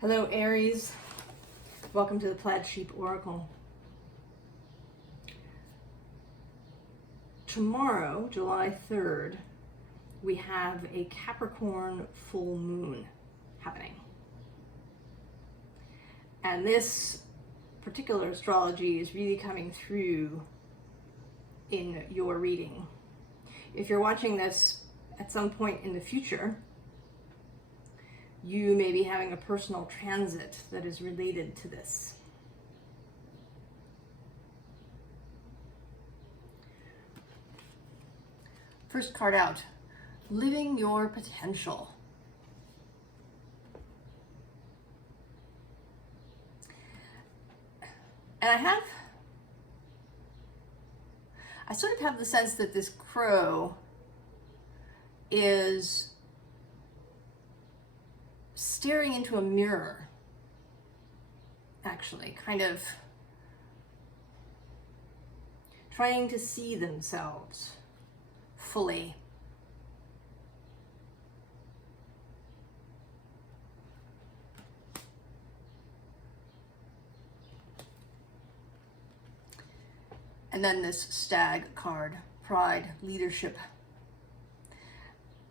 Hello, Aries. Welcome to the Plaid Sheep Oracle. Tomorrow, July 3rd, we have a Capricorn full moon happening. And this particular astrology is really coming through in your reading. If you're watching this at some point in the future, you may be having a personal transit that is related to this. First card out, living your potential. And I sort of have the sense that this crow is staring into a mirror, actually, kind of trying to see themselves fully. And then this Stag card, pride, leadership.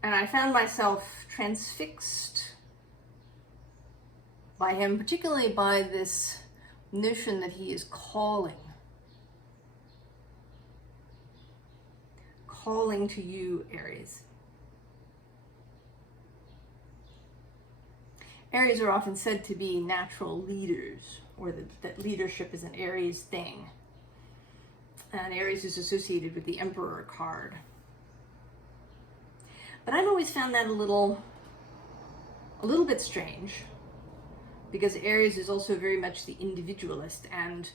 And I found myself transfixed by him, particularly by this notion that he is calling to you, Aries. Aries are often said to be natural leaders, or that leadership is an Aries thing. And Aries is associated with the Emperor card. But I've always found that a little bit strange, because Aries is also very much the individualist, and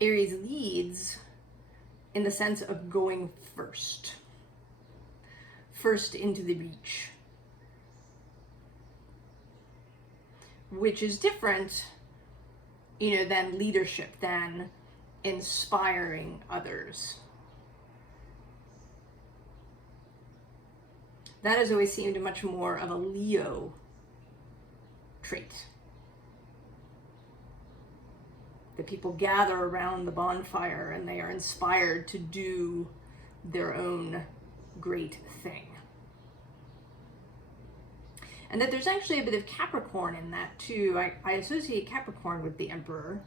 Aries leads in the sense of going first into the breach, which is different, than leadership, than inspiring others. That has always seemed much more of a Leo trait. That people gather around the bonfire and they are inspired to do their own great thing. And that there's actually a bit of Capricorn in that too. I associate Capricorn with the Emperor.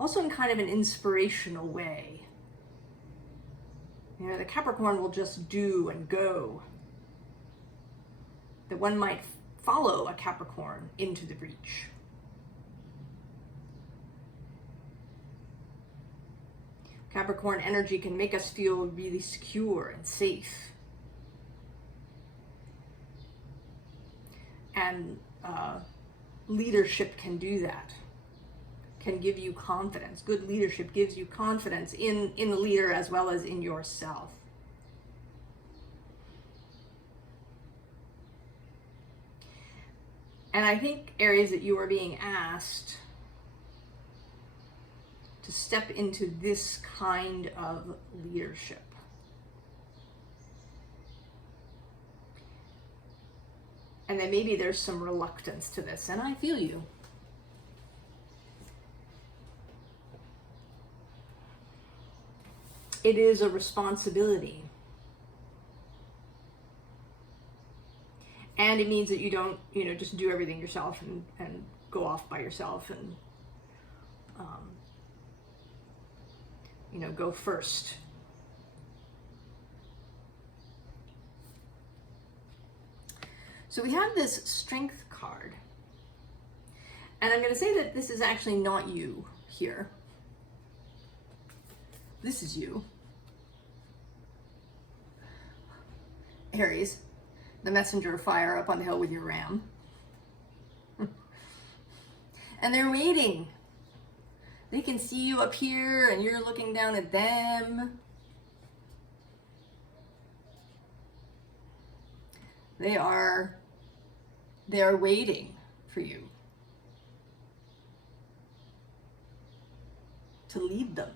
Also in kind of an inspirational way. The Capricorn will just do and go. That one might follow a Capricorn into the breach. Capricorn energy can make us feel really secure and safe. And leadership can do that, can give you confidence. Good leadership gives you confidence in the leader as well as in yourself. And I think, Aries, that you are being asked to step into this kind of leadership. And then maybe there's some reluctance to this, and I feel you. It is a responsibility. And it means that you don't, just do everything yourself and go off by yourself and, go first. So we have this Strength card. And I'm going to say that this is actually not you here. This is you. Aries, the messenger of fire up on the hill with your ram. And they're waiting. They can see you up here and you're looking down at them. They are waiting for you to lead them.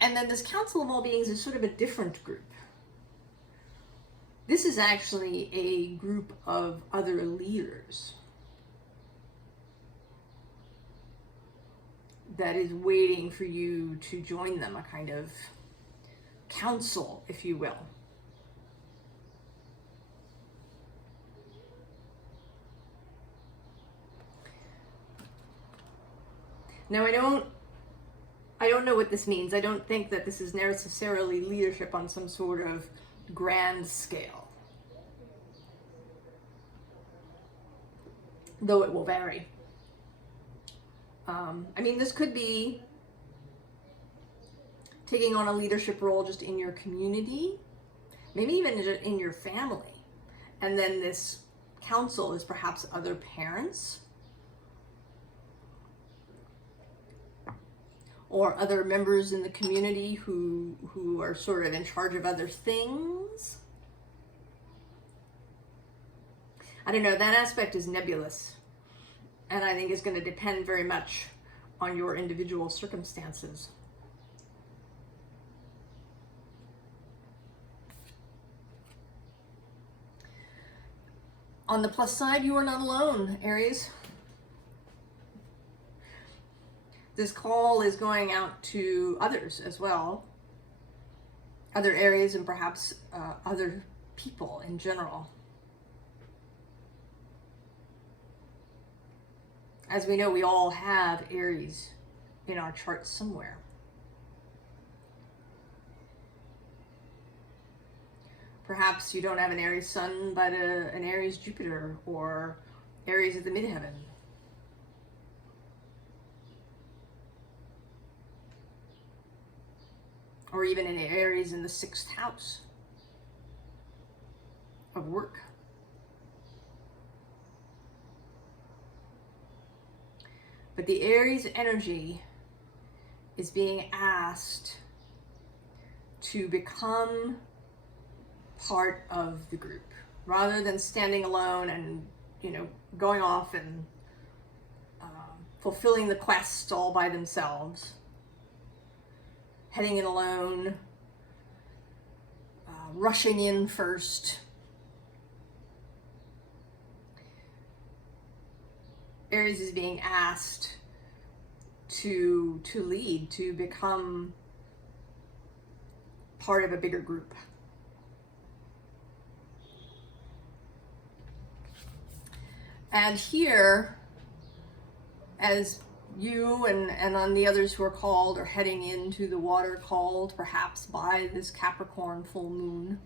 And then this Council of All Beings is sort of a different group. This is actually a group of other leaders that is waiting for you to join them, a kind of council, if you will. Now, I don't know what this means. I don't think that this is necessarily leadership on some sort of grand scale, though it will vary. I mean, this could be taking on a leadership role just in your community, maybe even in your family. And then this council is perhaps other parents or other members in the community who are sort of in charge of other things. I don't know, that aspect is nebulous, and I think is going to depend very much on your individual circumstances. On the plus side, you are not alone, Aries. This call is going out to others as well, other areas, and perhaps other people in general. As we know, we all have Aries in our chart somewhere. Perhaps you don't have an Aries sun, but an Aries Jupiter, or Aries at the midheaven. Or even an Aries in the 6th house of work. But the Aries energy is being asked to become part of the group, rather than standing alone and, going off and fulfilling the quest all by themselves. Heading in alone, rushing in first. Aries is being asked to lead, to become part of a bigger group. And here, as you and on the others who are called are heading into the water called perhaps by this Capricorn full moon,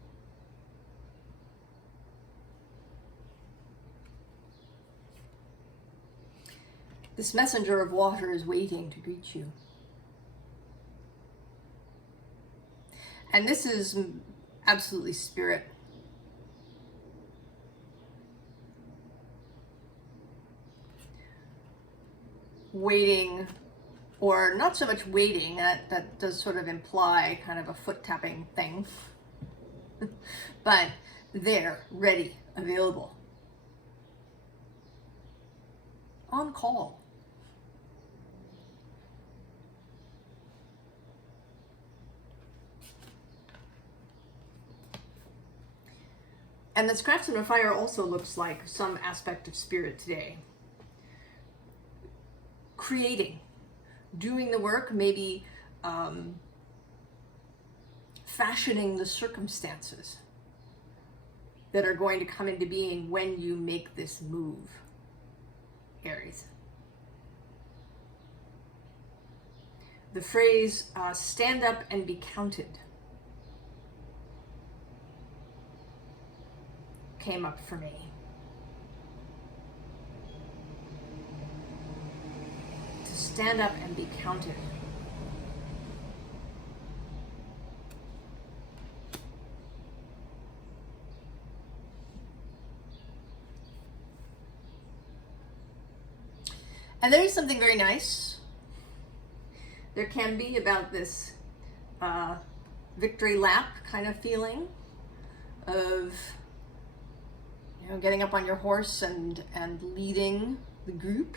this messenger of water is waiting to greet you. And this is absolutely spirit. Waiting, or not so much waiting, that does sort of imply kind of a foot tapping thing, but there, ready, available, on call. And this Craftsman of Fire also looks like some aspect of spirit today. Creating, doing the work, maybe fashioning the circumstances that are going to come into being when you make this move, Aries. The phrase, stand up and be counted, came up for me. To stand up and be counted. And there is something very nice there can be about this victory lap kind of feeling of, you know, getting up on your horse and leading the group.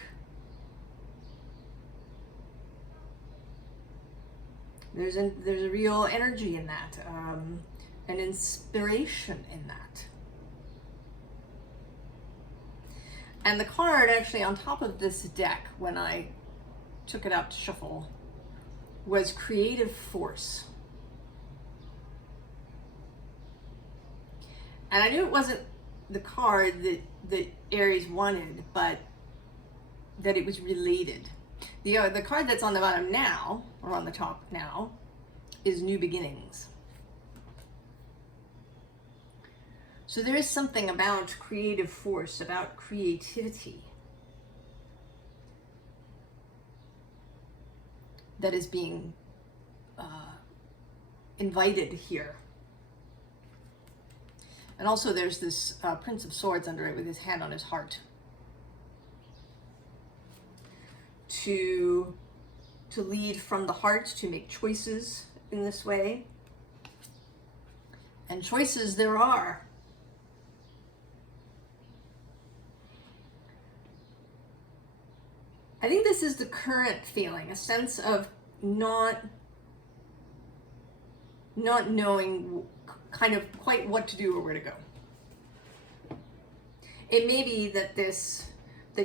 There's a real energy in that, an inspiration in that. And the card actually on top of this deck, when I took it out to shuffle, was creative force. And I knew it wasn't the card that Aries wanted, but that it was related. The card that's on the bottom now, or on the top now, is New Beginnings. So there is something about creative force, about creativity, that is being invited here. And also there's this Prince of Swords under it with his hand on his heart. To lead from the heart, to make choices in this way. And choices there are. I think this is the current feeling, a sense of not knowing kind of quite what to do or where to go. It may be that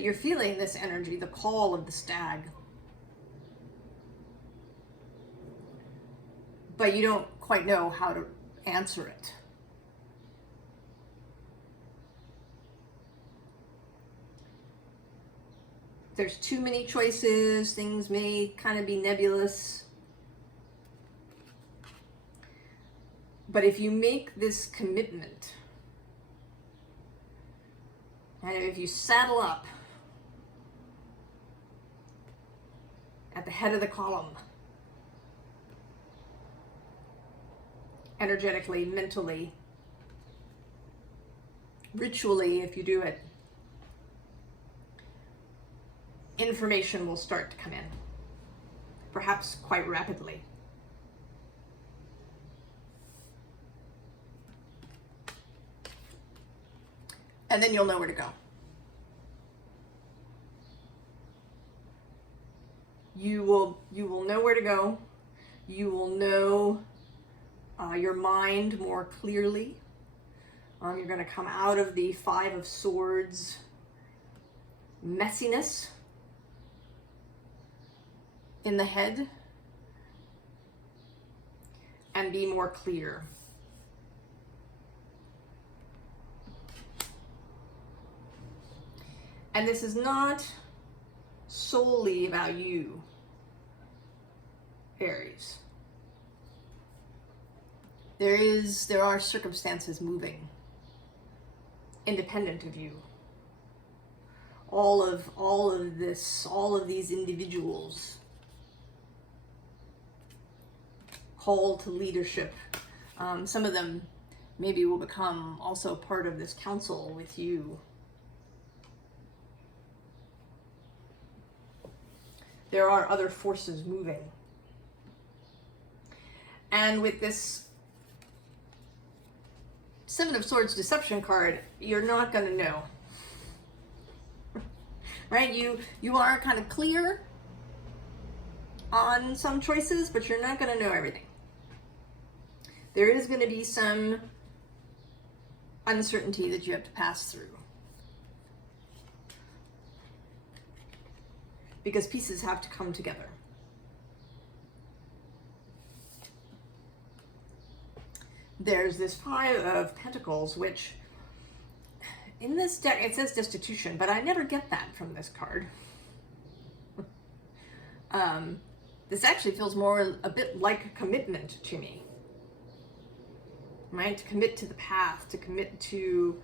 you're feeling this energy, the call of the stag, but you don't quite know how to answer it. There's too many choices, things may kind of be nebulous. But if you make this commitment, and if you saddle up at the head of the column, energetically, mentally, ritually, if you do it, information will start to come in, perhaps quite rapidly. And then you'll know where to go. You will know where to go. You will know your mind more clearly. You're going to come out of the Five of Swords messiness in the head and be more clear. And this is not solely about you, Aries. There are circumstances moving independent of you. All of these individuals called to leadership. Some of them maybe will become also part of this council with you. There are other forces moving. And with this Seven of Swords deception card, you're not going to know. Right? You are kind of clear on some choices, but you're not going to know everything. There is going to be some uncertainty that you have to pass through. Because pieces have to come together. There's this Five of Pentacles, which in this deck, it says destitution, but I never get that from this card. This actually feels more a bit like a commitment to me. Right? To commit to the path, to commit to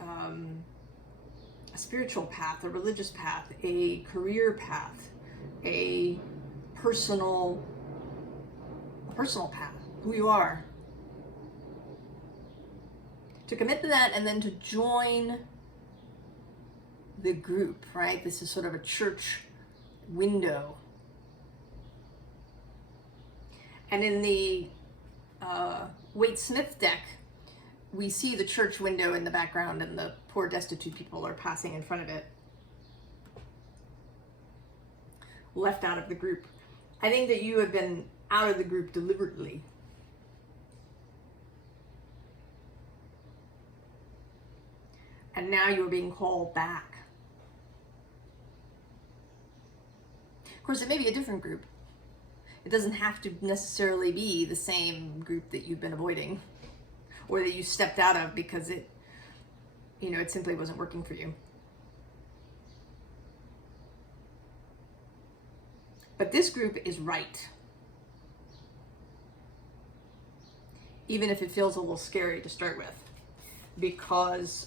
a spiritual path, a religious path, a career path, a personal path, who you are. To commit to that and then to join the group, right? This is sort of a church window. And in the Waite-Smith deck, we see the church window in the background and the poor destitute people are passing in front of it. Left out of the group. I think that you have been out of the group deliberately. And now you're being called back. Of course, it may be a different group. It doesn't have to necessarily be the same group that you've been avoiding or that you stepped out of because it simply wasn't working for you. But this group is right. Even if it feels a little scary to start with, because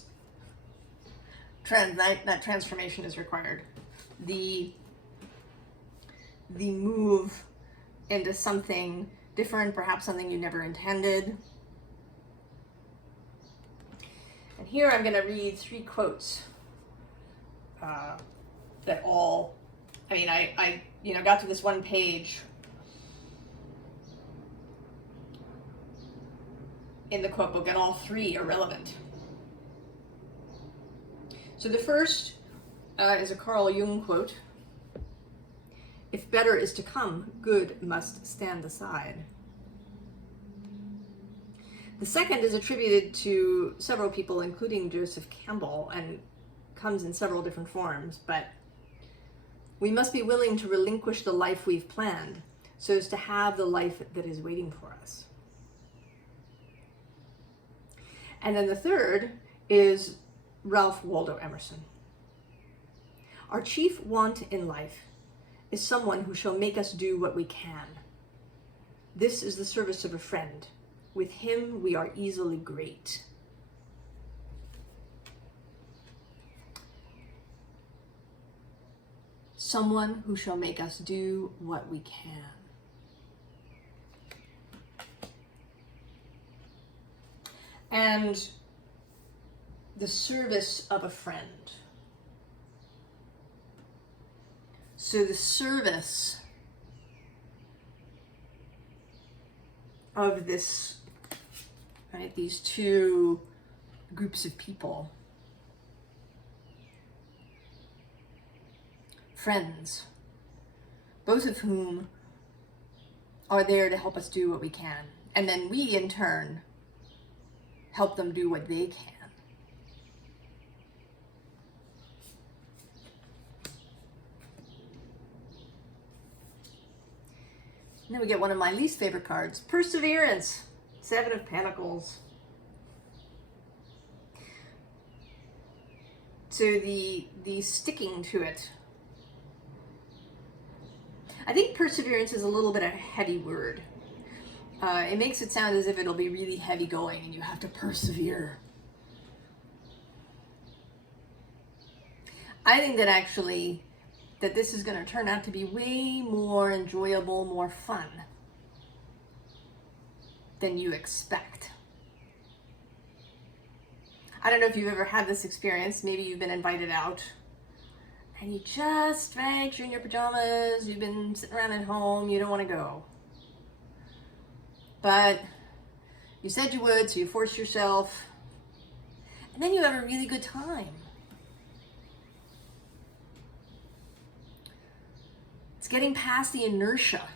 that transformation is required. The move into something different, perhaps something you never intended. And here I'm going to read 3 quotes that all, I got to this one page in the quote book, and all 3 are relevant. So the first is a Carl Jung quote. If better is to come, good must stand aside. The second is attributed to several people, including Joseph Campbell, and comes in several different forms, but we must be willing to relinquish the life we've planned so as to have the life that is waiting for us. And then the third is Ralph Waldo Emerson. Our chief want in life is someone who shall make us do what we can. This is the service of a friend. With him we are easily great. Someone who shall make us do what we can. And the service of a friend. So the service of this, right, these 2 groups of people, friends, both of whom are there to help us do what we can. And then we, in turn, help them do what they can. And then we get one of my least favorite cards, Perseverance, 7 of Pentacles. So the sticking to it. I think perseverance is a little bit of a heavy word. It makes it sound as if it'll be really heavy going and you have to persevere. I think that actually that this is going to turn out to be way more enjoyable, more fun than you expect. I don't know if you've ever had this experience. Maybe you've been invited out and you just, right, you're in your pajamas, you've been sitting around at home, you don't want to go. But you said you would, so you forced yourself, and then you have a really good time. It's getting past the inertia.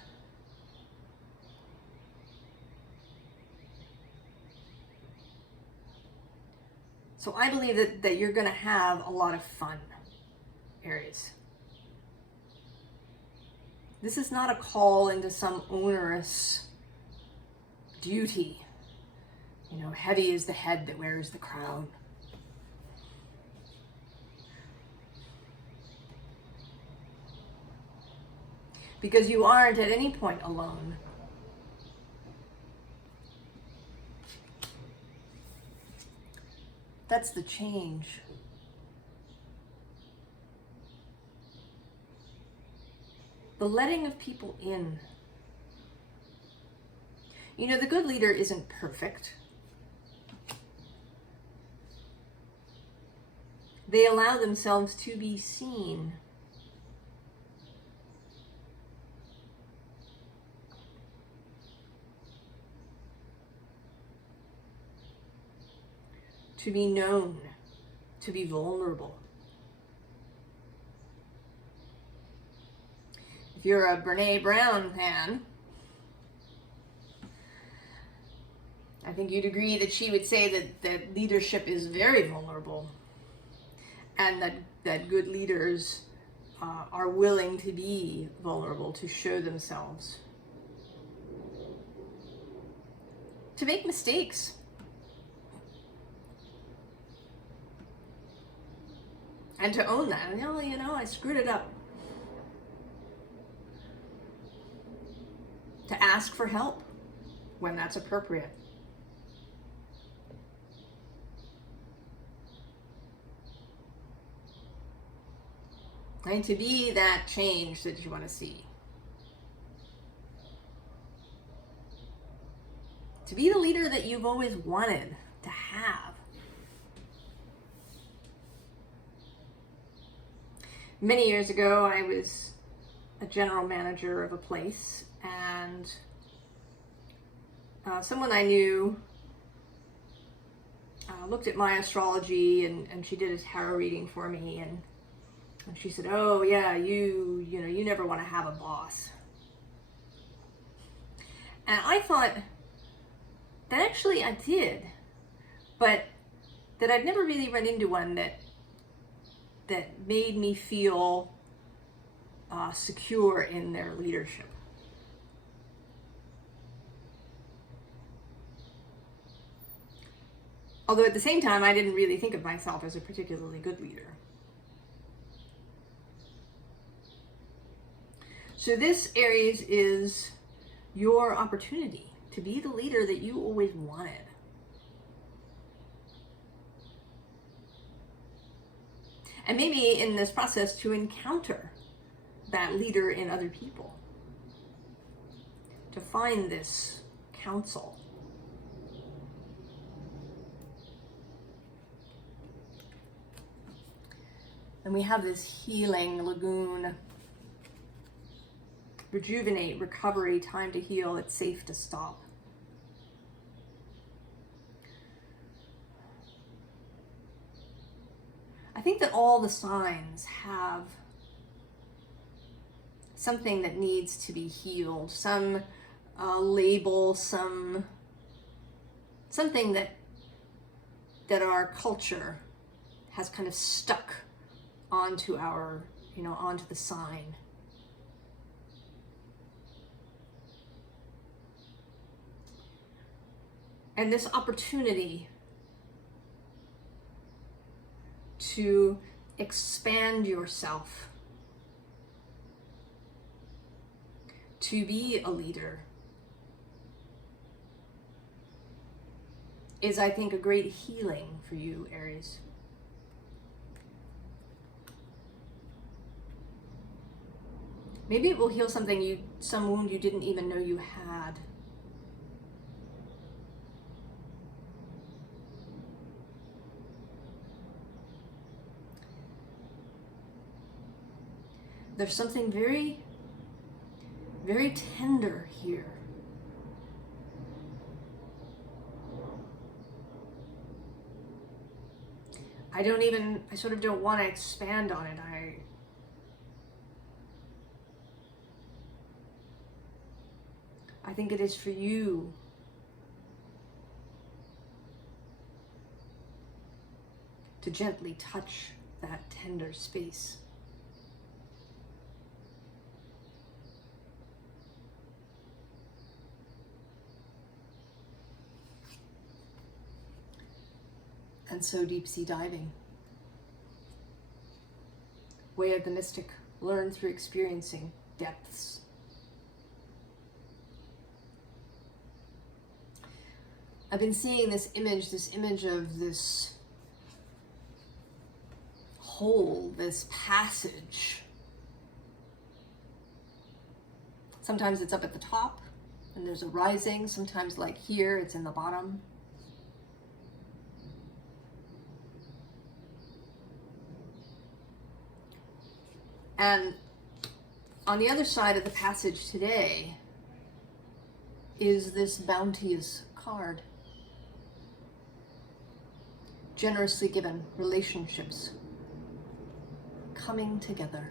So I believe that you're going to have a lot of fun, Aries. This is not a call into some onerous duty. You know, heavy is the head that wears the crown. Because you aren't at any point alone. That's the change. The letting of people in. You know, the good leader isn't perfect. They allow themselves to be seen. To be known, to be vulnerable. If you're a Brene Brown fan, I think you'd agree that she would say that leadership is very vulnerable, and that good leaders are willing to be vulnerable, to show themselves, to make mistakes. And to own that. I screwed it up. To ask for help when that's appropriate. And to be that change that you want to see. To be the leader that you've always wanted to have. Many years ago, I was a general manager of a place, and someone I knew looked at my astrology, and she did a tarot reading for me, and she said, "Oh yeah, you never want to have a boss." And I thought that actually I did, but that I'd never really run into one that made me feel secure in their leadership. Although at the same time, I didn't really think of myself as a particularly good leader. So this, Aries, is your opportunity to be the leader that you always wanted. And maybe in this process to encounter that leader in other people. To find this counsel. And we have this healing lagoon. Rejuvenate, recovery, time to heal, it's safe to stop. I think that all the signs have something that needs to be healed, some label, something that our culture has kind of stuck onto onto the sign. And this opportunity to expand yourself, to be a leader, is, I think, a great healing for you, Aries. Maybe it will heal some wound you didn't even know you had. There's something very, very tender here. I sort of don't want to expand on it. I think it is for you to gently touch that tender space. And so deep sea diving. Way of the mystic, learn through experiencing depths. I've been seeing this image of this hole, this passage. Sometimes it's up at the top and there's a rising. Sometimes, like here, it's in the bottom. And on the other side of the passage today is this bounteous card. Generously given, relationships coming together.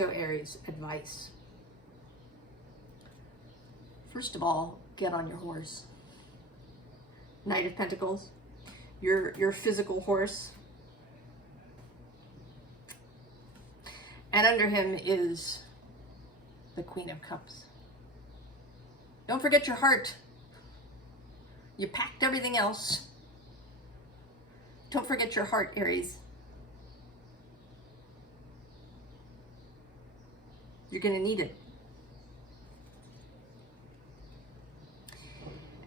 So Aries, advice. First of all, get on your horse. Knight of Pentacles, your physical horse. And under him is the Queen of Cups. Don't forget your heart. You packed everything else. Don't forget your heart, Aries. You're going to need it.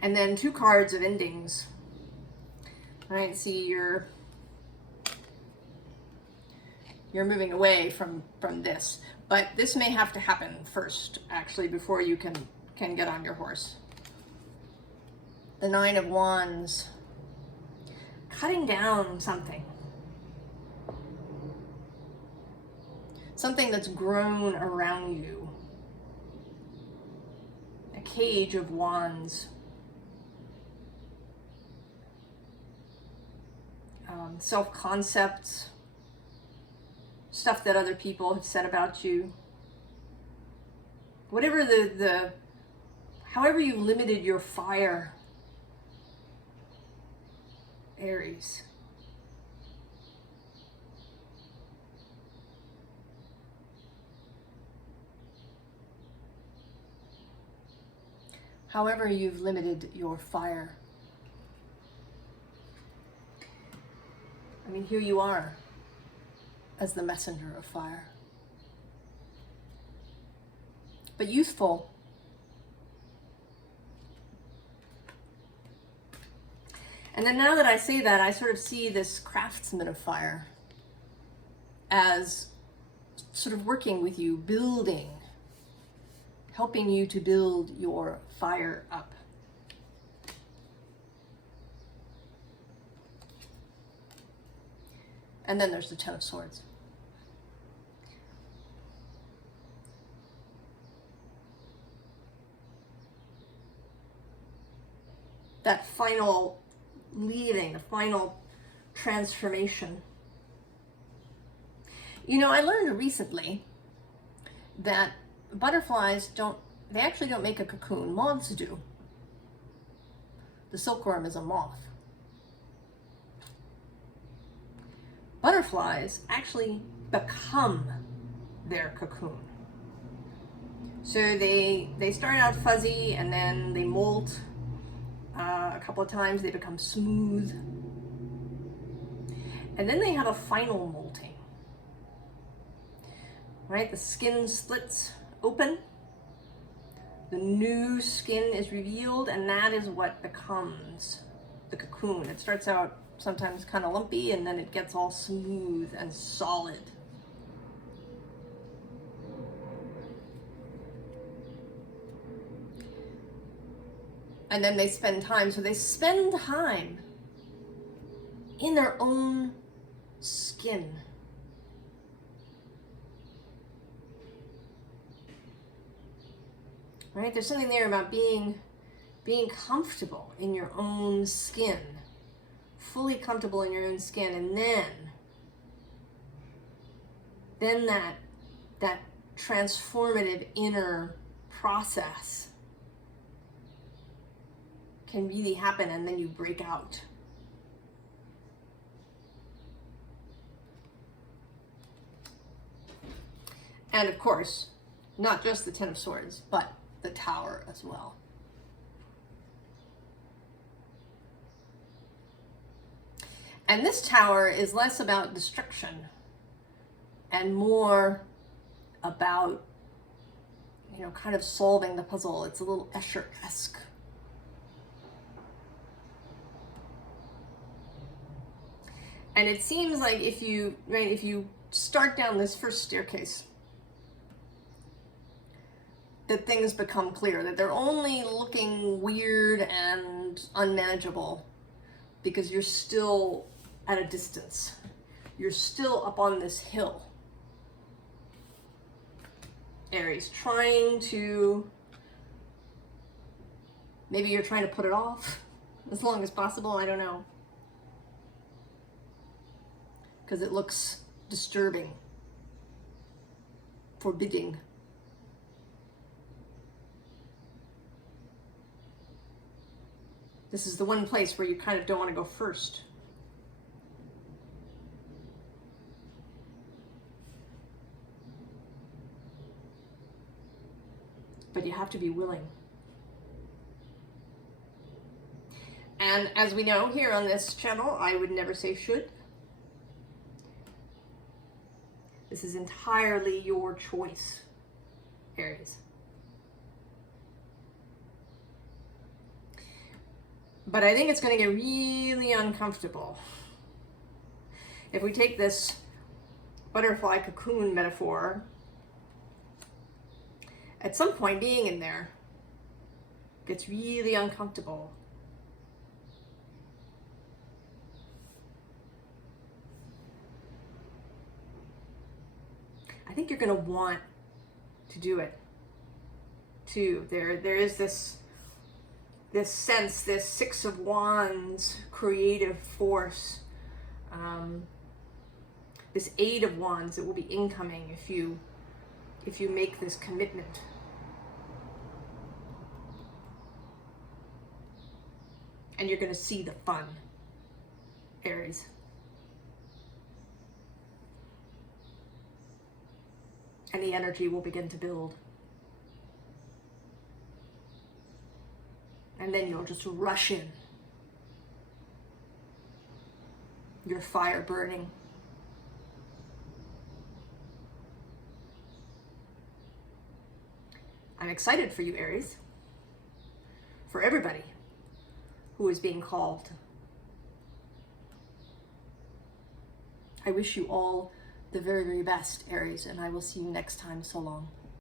And then 2 cards of endings. All right, see, you're moving away from this, but this may have to happen first, actually, before you can get on your horse. The 9 of Wands, cutting down something that's grown around you. A cage of wands. Self-concepts, stuff that other people have said about you. Whatever however you've limited your fire, Aries. However you've limited your fire. I mean, here you are as the messenger of fire. But youthful. And then now that I say that, I sort of see this craftsman of fire as sort of working with you, building, helping you to build your fire up. And then there's the 10 of Swords. That final leaving, the final transformation. You know, I learned recently that butterflies they actually don't make a cocoon. Moths do. The silkworm is a moth. Butterflies actually become their cocoon. So they start out fuzzy and then they molt. A couple of times they become smooth. And then they have a final molting. Right? The skin splits open. The new skin is revealed, and that is what becomes the cocoon. It starts out sometimes kind of lumpy, and then it gets all smooth and solid. And then they spend time in their own skin. Right? There's something there about being comfortable in your own skin. Fully comfortable in your own skin, and then that transformative inner process can really happen, and then you break out. And of course, not just the 10 of Swords, but the Tower as well. And this Tower is less about destruction and more about, kind of solving the puzzle. It's a little Escher-esque. And it seems like if you start down this first staircase, that things become clear, that they're only looking weird and unmanageable because you're still at a distance. You're still up on this hill. Aries, maybe you're trying to put it off as long as possible, I don't know. Because it looks disturbing forbidding. This is the one place where you kind of don't want to go first. But you have to be willing. And as we know here on this channel, I would never say should. This is entirely your choice, Aries. But I think it's going to get really uncomfortable if we take this butterfly cocoon metaphor. At some point, being in there gets really uncomfortable. I think you're going to want to do it too. There is this sense, this Six of Wands creative force, this Eight of Wands that will be incoming if you make this commitment. And you're going to see the fun, Aries. And the energy will begin to build. And then you'll just rush in. Your fire burning. I'm excited for you, Aries. For everybody who is being called. I wish you all the very, very best, Aries, and I will see you next time. So long.